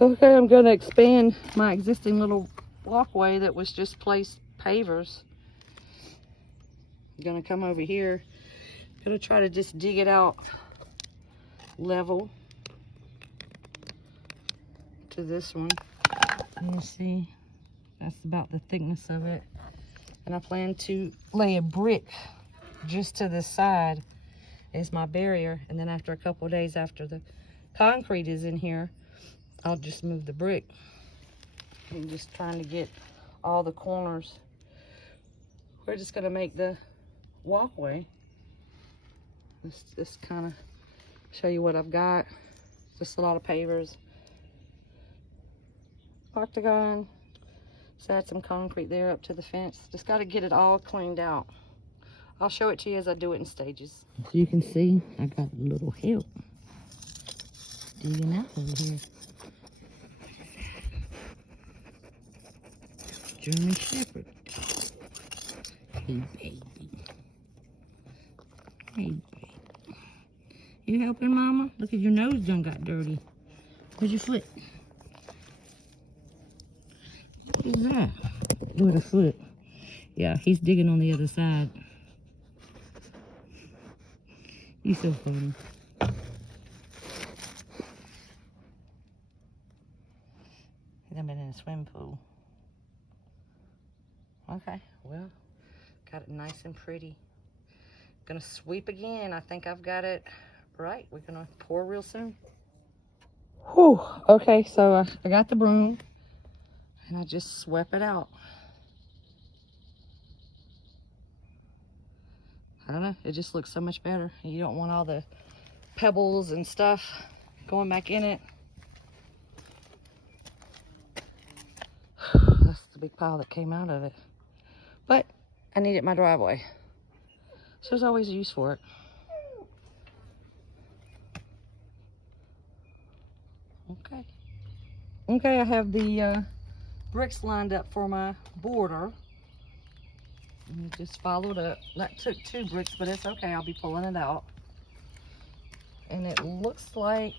Okay, I'm gonna expand my existing little walkway that was just placed pavers. I'm gonna come over here. Gonna try to just dig it out level to this one. You see, that's about the thickness of it. And I plan to lay a brick just to this side as my barrier. And then after a couple of days after the concrete is in here, I'll just move the brick. I'm just trying to get all the corners. We're just gonna make the walkway. Let's just kind of show you what I've got. Just a lot of pavers. Octagon. Just add some concrete there up to the fence. Just got to get it all cleaned out. I'll show it to you as I do it in stages. So you can see I got a little help digging out over here. German Shepherd. Hey baby. Hey baby. You helping Mama? Look at your nose done got dirty. Where's your foot? What is that? With a foot. Yeah, he's digging on the other side. He's so funny. He's been in a swimming pool. Okay, well, got it nice and pretty. Gonna sweep again. I think I've got it right. We're gonna pour real soon. Whew. Okay, so I got the broom and I just swept it out. I don't know, it just looks so much better. You don't want all the pebbles and stuff going back in it. That's the big pile that came out of it. But I need it in my driveway. So there's always a use for it. Okay. Okay, I have the bricks lined up for my border. And just followed up. That took 2 bricks, but it's okay. I'll be pulling it out. And it looks like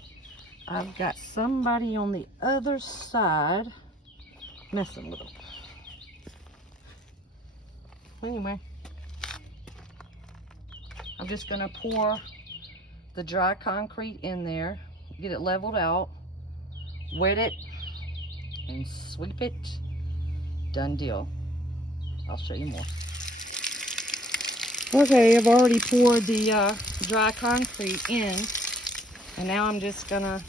I've got somebody on the other side messing with them. Anyway, I'm just gonna pour the dry concrete in there, get it leveled out, wet it, and sweep it. Done deal. I'll show you more. Okay, I've already poured the dry concrete in, and now I'm just gonna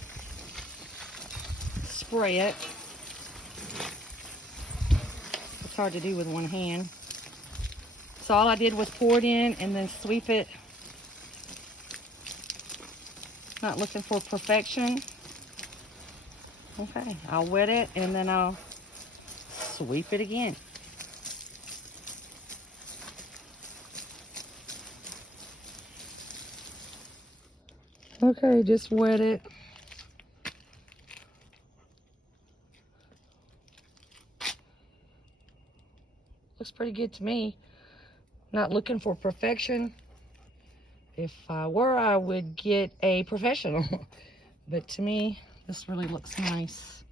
spray it. It's hard to do with one hand. So all I did was pour it in and then sweep it. Not looking for perfection. Okay, I'll wet it and then I'll sweep it again. Okay, just wet it. Looks pretty good to me. Not looking for perfection. If I were, I would get a professional. But to me, this really looks nice.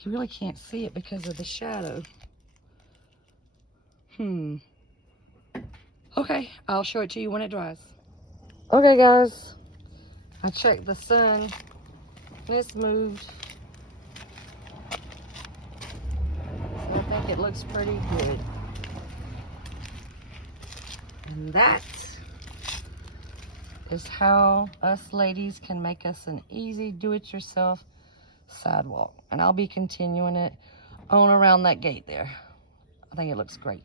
You really can't see it because of the shadow. Okay, I'll show it to you when it dries. Okay, guys. I checked the sun and it's moved. So I think it looks pretty good. And that is how us ladies can make us an easy do-it-yourself sidewalk. And I'll be continuing it on around that gate there. I think it looks great.